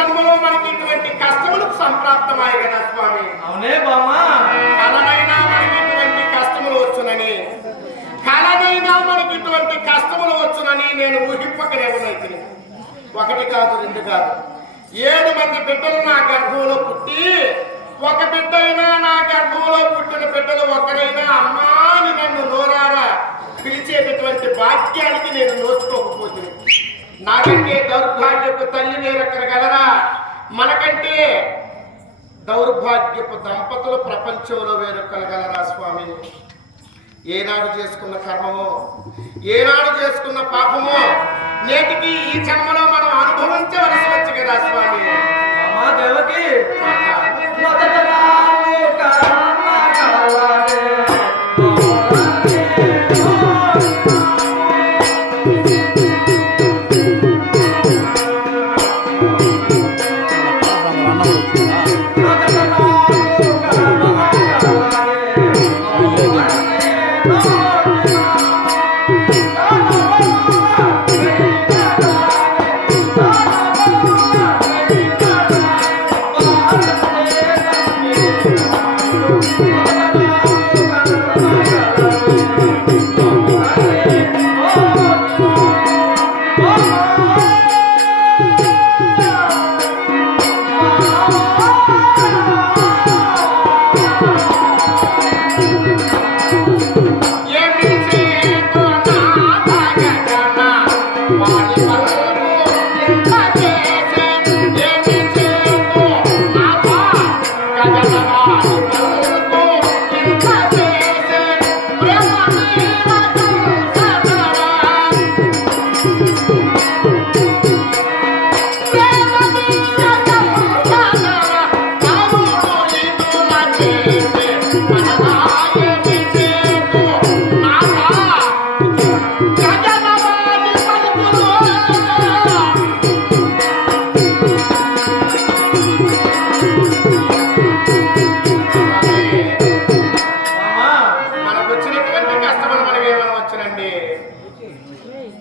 జన్మలో మనకి ఇటువంటి కష్టములు సంప్రాప్తమాయి కదా స్వామి. అవునే బామ్మా కలనైనా మనకి ఇటువంటి కష్టములు వచ్చునని. కలనైనా మనకి ఇటువంటి కష్టములు వచ్చునని నేను ఊహింపకలేవునైతే ఒకటి కాదు రెండు కాదు. ఏడు మంది బిడ్డలు నా గర్భంలో పుట్టి ఒక బిడ్డ అయినా నా గర్భంలో పుట్టిన బిడ్డలు ఒకరైనా అమ్మా అని నన్ను నోరారా పిలిచేటటువంటి వాక్యానికి నేను నాకంటే దౌర్భాగ్యపు తల్లి వేరొకరు గలరా మనకంటే దౌర్భాగ్యపు దంపతులు ప్రపంచంలో వేరు కలగలరా స్వామి? ఏనాడు చేసుకున్న కర్మమో ఏనాడు చేసుకున్న పాపమో నేటికి ఈ జన్మలో మనం అనుభవించవలసి వచ్చు కదా స్వామి?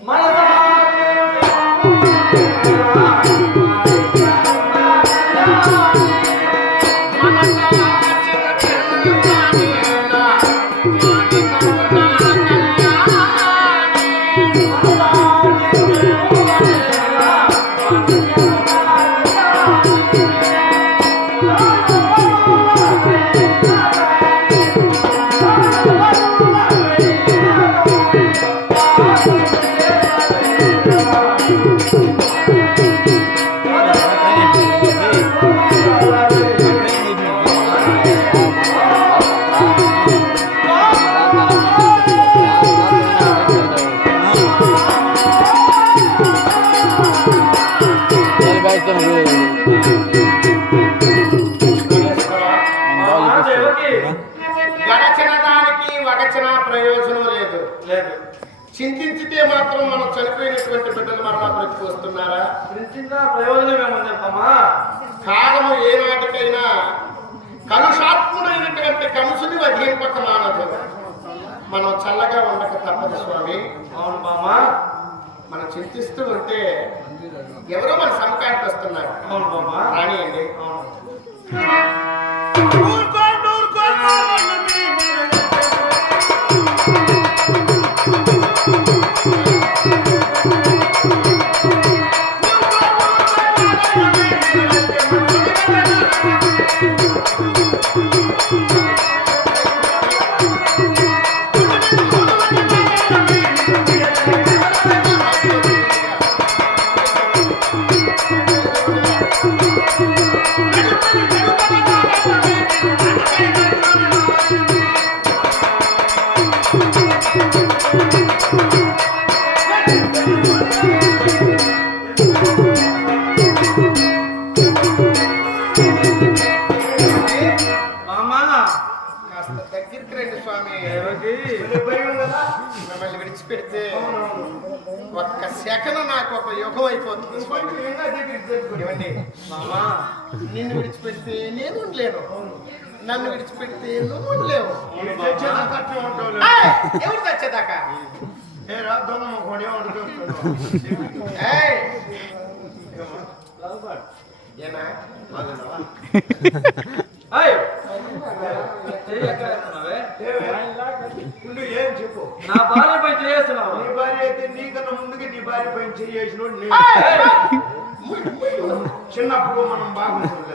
మన బామ్మా దేవకి గడచిన దానికి వగచిన ప్రయోజనం లేదు. లేదు. చింతించితే మాత్రం మనం చనిపోయినటువంటి బిడ్డలు మరలా బ్రతికి వస్తున్నారా? చిన్న ప్రయోజనం ఏముంది బామ్మా కాలము ఏనాటికైనా కలుషాత్ముడైనటువంటి కంసుని వధింపక మానదు. మనం చల్లగా ఉండక తప్పదు స్వామి. అవును బామ్మా. మనం చింతిస్తూ ఉంటే ఎవరో మన సమకానికి వస్తున్నారు. రానియండి ఒక్క సెకను నాకు ఒక యుగం అయిపోతుంది ఇవ్వండి బామ్మా నిన్ను విడిచిపెడితే నేను ఉండలేను. నన్ను విడిచిపెడితే నువ్వు ఉండలేవు. ఏయ్, ఎవరు తెచ్చేదాకా ఏనా బాగున్నావా? ఏయ్! చెయ్యి ఎక్కడ వేస్తున్నావే? ఉండు, ఏం చెప్పు నా భార్యపై చేస్తున్నావు నీ భార్య అయితే నీకన్నా ముందుగా నీ భార్య పైన చేసినోడు నేను చిన్నప్పుడు మనం బాగుంటుంది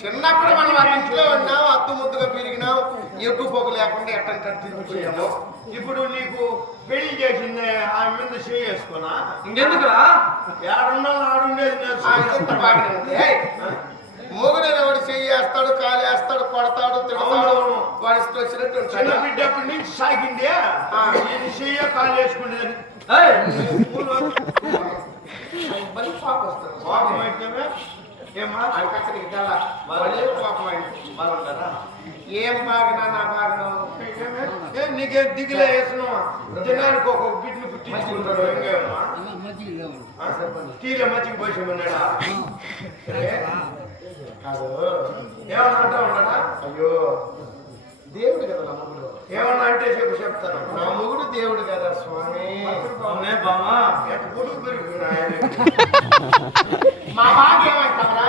చిన్నప్పుడు మనం ఇంట్లో ఉన్నాం అత్తు ముద్దుగా పెరిగినాం ఎక్కువ పొగ లేకుండా ఎట్టంటే తిరిగిపోయాము ఇప్పుడు నీకు పెళ్ళి చేసింది ఆమె మీద చేసుకున్నా ఇంకెందుకురా? ఏడున్నా ఆడుండేది ఆ నేర్చుకున్నా. ఇంత బాగానే ఉంది. ఏయ్, మొగుడైన వాడు చెయ్యి వేస్తాడు కాలు వేస్తాడు కొడతాడు తిడతాడు. వాడి ఇష్టం వచ్చినట్టు చిన్న ఉంటాడు బిడ్డప్పటి నుంచి సాగిందే నేను చెయ్య కాలు వేసుకునేది పాపం అయితేనే ఏమా ఇది అలా. వాళ్ళే పాపం ఏం బాగనా నా బాగనా నీకేం దిగులే వేసినావా? దినానికి ఒక బిడ్డను పుట్టించుకుంటాడు ఇంకేమా టీలో మజ్జిగ పోసామన్నాడా కాదు. ఏమన్నా అంటా ఉన్నాడా? అయ్యో. దేవుడు కదా నా మొగుడు. ఏమన్నా అంటే చెప్పు చెప్తాను. నా మొగుడు దేవుడు కదా స్వామి. అవునే బామా ఎంత పొడుగు పెరుగుతున్నాయి మా బాగా ఏమంటారా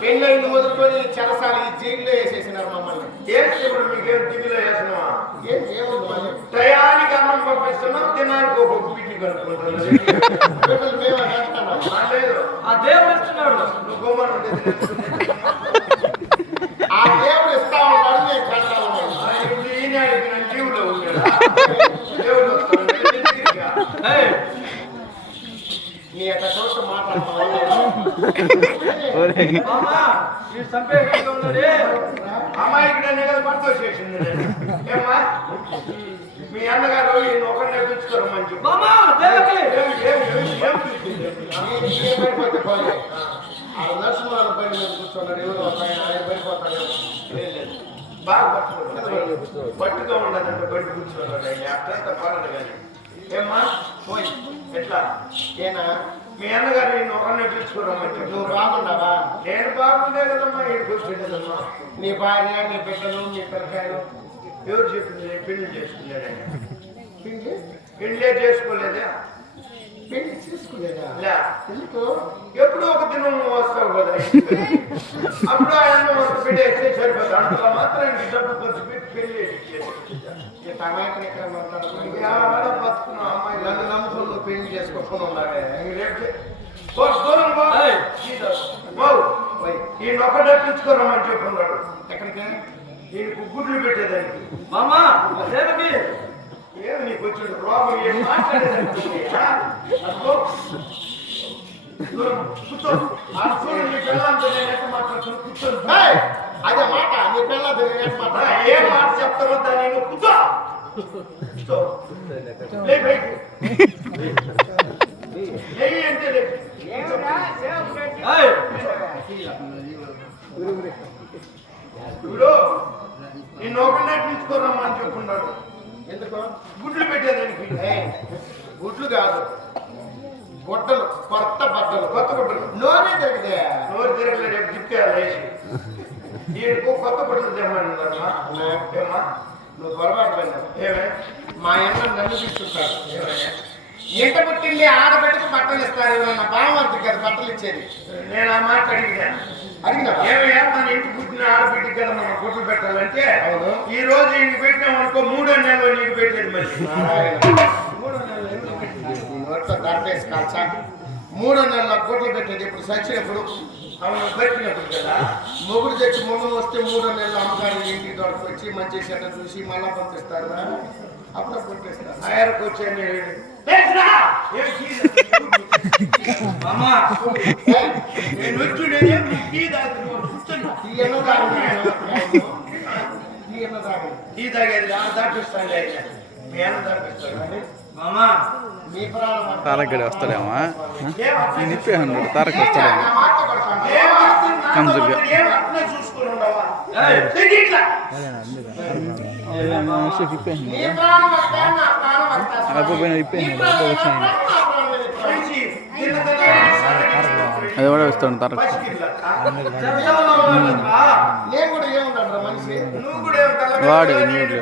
పెళ్ళైన మొదలుకొని చెరసాలి జైల్లో వేసేసినారు మమ్మల్ని. ఏసి ఇప్పుడు మీకేం దిగులే వేసినావా? ఏం మళ్ళీ టయానికి అన్నం పంపిస్తున్నాం దినానికి ఒక బిడ్డ కనుక్కుంటున్నాం పిల్లలు మేము అని అంటున్నాం. లేదు ఆ దేవుడు ఇస్తున్నాడు ఆ దేవుడు ఇస్తా ఉన్నాడు నేను ఇప్పుడు దేవుడు నీ యొక్క చోటు చేసింది మీ అన్నగారు ఒకరినే పిలుచుకోరమ్మని చెప్పు పడిపోతే పోలే ఆ మీద కూర్చున్నాడు ఎవరు ఒక ఆయన ఆయన బాగా పట్టుకోండి పట్టుగా ఉండదంటే బయట కూర్చోవాలి అట్లంతా పాడదు కానీ ఏమ్మా పోయి ఎట్లా ఏనా మీ అన్నగారు నేను ఒకరినే పిలుచుకోరమ్మని నువ్వు బాగున్నావా నేను బాగుండే కదమ్మా ఏడు వచ్చేదమ్మా నీ భార్య నీ బిడ్డలు నీ పిల్లకాయలు ఎవరు చెప్పింది? నేను పెళ్ళి చేసుకున్నాడని పెళ్ళి పెళ్ళే చేసుకోలేదే? పెళ్ళి చేసుకునేదా లే. ఎందుకు? ఎప్పుడో ఒక దినం నువ్వు వస్తావు కదా. అప్పుడు ఆయన ఒక పెళ్ళి వేస్తే సరిపోతుంది అంతలో మాత్రం ఇంటి డబ్బు ఖర్చు పెట్టి పెళ్ళి ఆడ బతుకున్నావు అమ్మాయి నన్ను నమ్ముకుని పెళ్ళి చేసుకోకుండా ఉన్నావే దూరం ఈయన ఒకటే పిలుచుకోరమ్మని చెప్పున్నాడు ఎక్కడికి? ఈయనకు గుడ్లు పెట్టేదానికి. బామా ఏమి నీకు వచ్చిన రోగం ఏం మాట్లాడేదానికి అదిగో. దూరం. కూర్చో. ఆ చూడు నీ పిల్లలతో నేను మాట్లాడుతున్నా ఏయ్! అదే మాట. నీ పిల్లలు మాట ఆ, ఏం మాట చెప్తారో దాన్ని నువ్వు కూర్చో. కూర్చో. లే అంటే లే. ఏయ్! ఇప్పుడు నిన్ను ఒకటే పిలుచుకోరమ్మా అని చెప్పున్నాడు. ఎందుకు? గుడ్లు పెట్టేదానికి గుడ్లు కాదు. బుట్టలు కొత్త బట్టలు కొత్త గుడ్లు నోరే దొరికితే నోరు తిరగలే రేపు ఈయనకు కొత్త తెమ్మన్నాడమ్మా ఏమా నువ్వు పొరపాటు పడినావు. ఏమే? మా అన్న నన్ను తీసుకుంటాడు ఇంట పుట్టింది ఆడబిడ్డకు బట్టలు ఇస్తారు. ఎవరన్నా బావమర్ది కదా బట్టలు ఇచ్చేది? నేను ఆ మాట అడిగాను. ఏమయ్యా మన ఇంటి పుట్టిన ఆడబిడ్డకి కదా మనం గుడ్లు పెట్టాలంటే అవును. ఈ రోజు ఈయన పెట్టినాం అనుకో మూడో నెలలో నీకు పెట్టేది మరి దాటేసి కాల్చా? మూడో నెలల గుడ్లు పెట్టేది ఇప్పుడు సచ్చినప్పుడు అవును పెట్టినప్పుడు కదా. మొగుడు తెచ్చి మొన్న వస్తే మూడో నెలలు అమ్మగారి ఇంటికి దొరికి వచ్చి మంచి చెడ్డ చూసి మళ్ళా పంపిస్తారు? అప్పుడు పంపిస్తారు? ఆయనకు వచ్చాను నేను టీ తాగేది దాటిస్తాను మీ ప్రాణం అంతా తారక్ వస్తాడేమో నేను ఇప్పేహండు తారక్ వస్తాడేమో? కంజుగా. ఏం అట్లా చూసుకుని ఉండవా అది కూడా ఇస్తాడు తర్వాత వాడు నీళ్ళు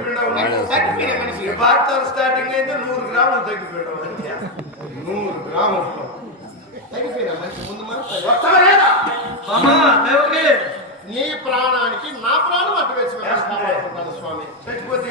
స్టార్టింగ్ అయితే నూరు గ్రాములు తగ్గిపోయాడు నూరు గ్రాములు తగ్గిపోయినా మనిషి ముందు నీ ప్రాణానికి నా ప్రాణం అడ్డు వేసి స్వామి. చచ్చిపోతే